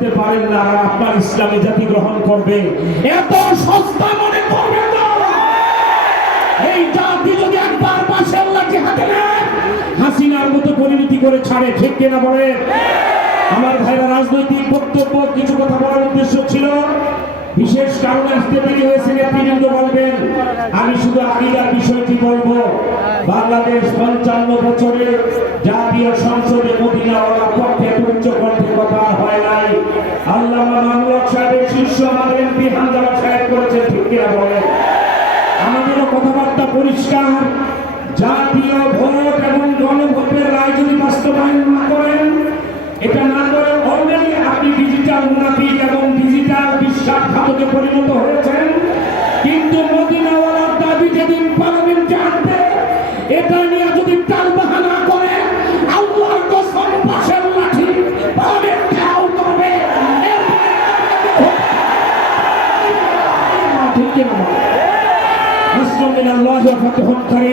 করতে পারেন না আর আপনার ইসলামী জাতি গ্রহণ করবে, এত সস্তা মনে করবেন না। এই জাতি যদি একবার পাশের লাঠি হাতে নেয়, হাসিনার মতো পরিণতি করে ছাড়ে, ঠিক কিনা বলে? আমার ভাইরা, রাজনৈতিক বক্তব্য কিছু কথা বলার উদ্দেশ্য ছিল, বিশেষ কারণে আসতে দেরি হয়েছে, নেতৃবৃন্দ বলবেন। আমি শুধু আগেকার বিষয়টি বলবো। বাংলাদেশ 55 বছরে জাতীয় সংসদে মদিনাওয়ালার পক্ষে উচ্চ কণ্ঠে কথা হয় নাই। আল্লামা মামুনুল হক সাহেবের শিষ্য আমাদের এমপি হামজা সাহেব করেছে, ঠিক কিনা বলে? আমাদেরও কথাবার্তা পরিষ্কার। জাতীয় ভোট এবং গণভোটের রায় যদি বাস্তবায়ন না করেন, এটা না করে অলরেডি আপনি ডিজিটাল মুনাফিক এবং ডিজিটাল বিশ্বাসঘাতকে পরিণত হয়েছেন। কিন্তু মদিনাওয়ালার দাবি যেদিন পার্লামেন্টে আনবে, এটা নিয়ে যদি টালবাহানা করে, আল্লাহর কসম পাশের লাঠি পার্লামেন্টে আউ করবে। ঠিক কিনা? আল্লাহু আকবার।